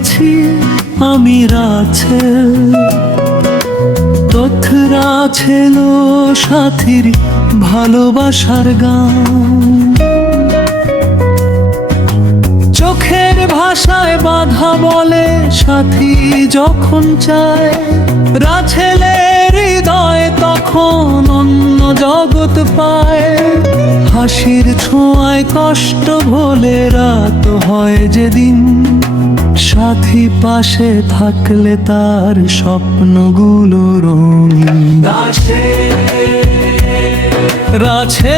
লিখেছি আমি রাছেল, তোথরা ছিল সাথীর ভালোবাসার গান। চোখের ভাষায় বাধা বলে সাথী যখন চায়, রাছেলের হৃদয় তখন অন্য জগৎ পায়। হাসির ছোঁয়ায় কষ্ট ভোলে রাত হয় যেদিন, সাথী পাশে থাকলে তার স্বপ্নগুলো রঙিন। রাছেল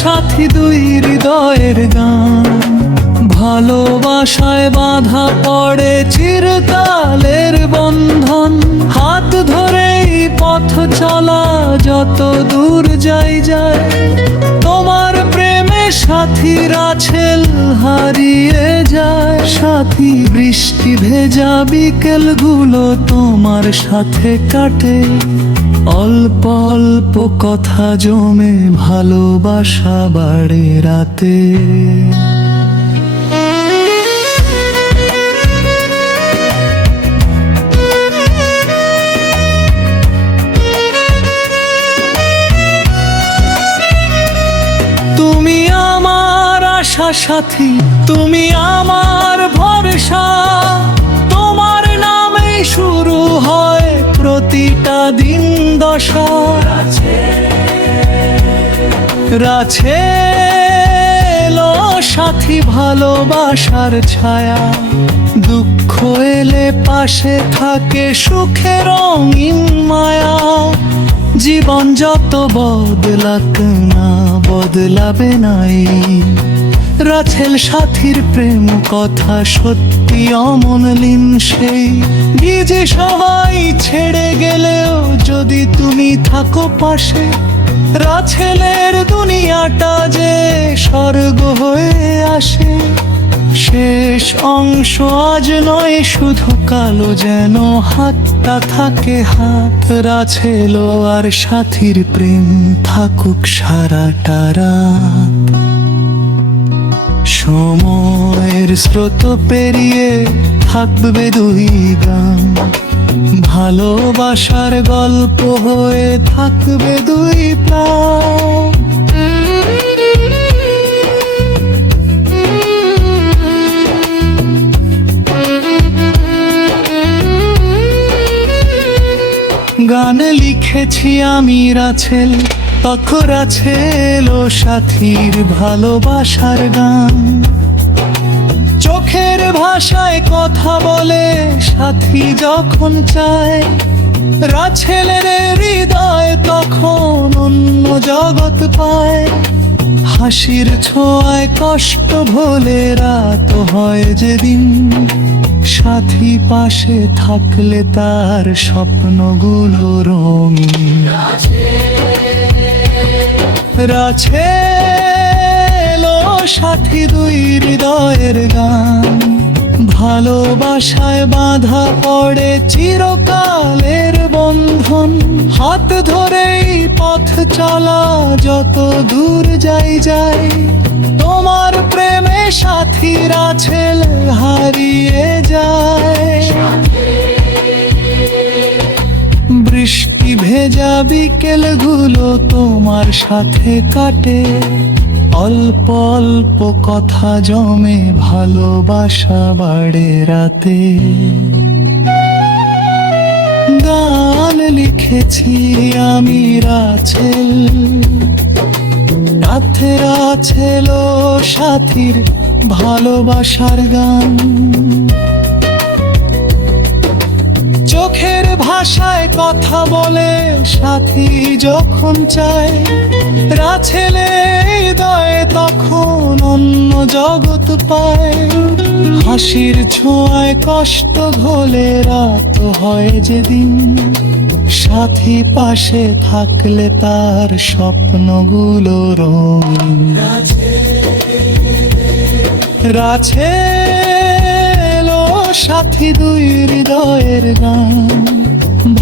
সাথী দুই হৃদয়ের গান, ভালোবাসায় বাঁধা পড়ে চিরকালের বন্ধন। হাত ধরেই পথ চলা যত দূর যাই যায়, তোমার প্রেমে সাথী রাছেল হারিয়ে যায়। সাথী বৃষ্টি ভেজা বিকেলগুলো তোমার সাথে কাটে, অল্প অল্প কথা জমে ভালোবাসা বাড়ে রাতে। তুমি আমার আশা সাথী, তুমি আমার ভরসা, তোমার নামেই শুরু হয় প্রতিটা দিন দশা। রাছেল সাথী ভালোবাসার ছায়া, দুঃখ এলে পাশে থাকে সুখের রঙিন মায়া। জীবন যত বদলাক না বদলাবে নাই, রাছেল সাথীর প্রেম কথা সত্যি অমনলীন সেই। ভিজে সবাই ছেড়ে গেলেও যদি তুমি থাকো পাশে, রাছেলের দুনিয়াটা যে স্বর্গ হয়ে আসে। শেষ অংশ আজ নয় শুধু কালো, যেন হাতটা থাকে হাত। রাছেল আর সাথীর প্রেম থাকুক সারাটা রাত। সময়ের স্রোত পেরিয়ে থাকবে দুই গান, ভালোবাসার গল্প হয়ে থাকবে দুই প্রাণ। গান লিখেছি আমি রাছেল, তখন রাছেল সাথীর ভালোবাসার গান। চোখের ভাষায় কথা বলে সাথী যখন চায়, রাছেলের হৃদয় তখন অন্য জগৎ পায়। হাসির ছোঁয়ায় কষ্ট ভোলে রাত হয় যেদিন, সাথী পাশে থাকলে তার স্বপ্নগুলো রঙিন। রাছেল সাথী দুই হৃদয়ের গান, ভালোবাসায় বাঁধা পড়ে চিরকালের বন্ধন। হাত ধরেই পথ চলা যত দূর যাই যায়, তোমার প্রেমে সাথী রাছেল হারিয়ে যায়। বৃষ্টি ভেজা বিকেলগুলো তোমার সাথে কাটে, অল্প অল্প কথা জমে ভালোবাসা বাড়ে রাতে। গান লিখেছি আমি রাছেল, সাথে রাছেল সাথীর ভালোবাসার গান। চোখের ভাষায় কথা বলে সাথী যখন চায়, রাছেলের হৃদয়ে তখন অন্য জগৎ পায়। হাসির ছোঁয়ায় কষ্ট ঘোলে রাত হয় যেদিন, সাথী পাশে থাকলে তার স্বপ্নগুলো রঙিন। রাছেল সাথী দুই হৃদয়ের গান,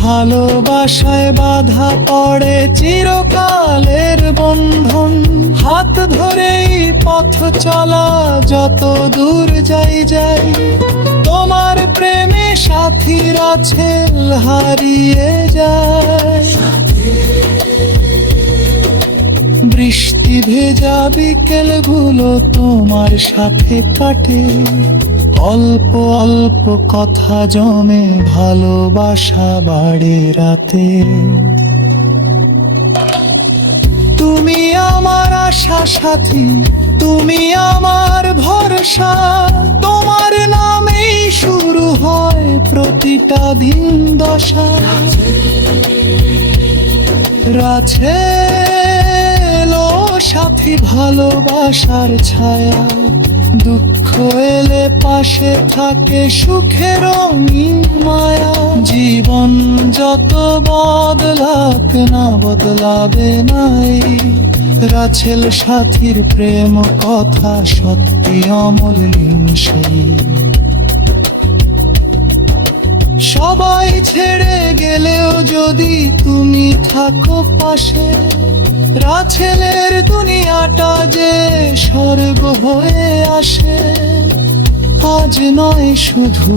ভালোবাসায় বাধা পড়ে চিরকালের বন্ধন। হাত ধরেই পথ চলা যত দূর যাই তোমার প্রেমে সাথীর আছে হারিয়ে যায়। বৃষ্টি ভেজা বিকেলগুলো তোমার সাথে কাটে, অল্প অল্প কথা জমে ভালোবাসা বাড়ে রাতে। তুমি আমার আশা সাথী, তুমি আমার ভরসা, তোমার নামেই শুরু হয় প্রতিটা দিন দশা। রাছে এলো সাথী ভালোবাসার ছায়া, দুঃখ এলে পাশে থাকে সুখের রঙিন মায়া। জীবন যত বদলাক না বদলাবে নাই, রাছেল সাথীর প্রেম কথা সত্যি অমলিন সেই। সবাই ছেড়ে গেলেও যদি তুমি থাকো পাশে, রাছেলের দুনিয়াটা যে স্বর্গ হয়ে আসে। আজ নয় শুধু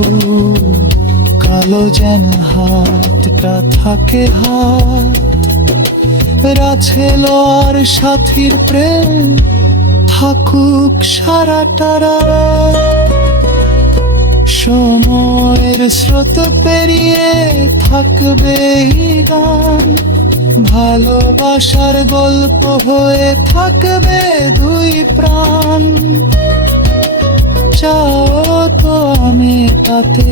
কালো যেন হাতটা থাকে হাত, রাছেল আর সাথীর প্রেম থাকুক সারাটা রাত। সময়ের স্রোত পেরিয়ে থাকবে এই গান, ভালোবাসার গল্প হয়ে থাকবে দুই প্রাণ। চাও তো আমি তাতে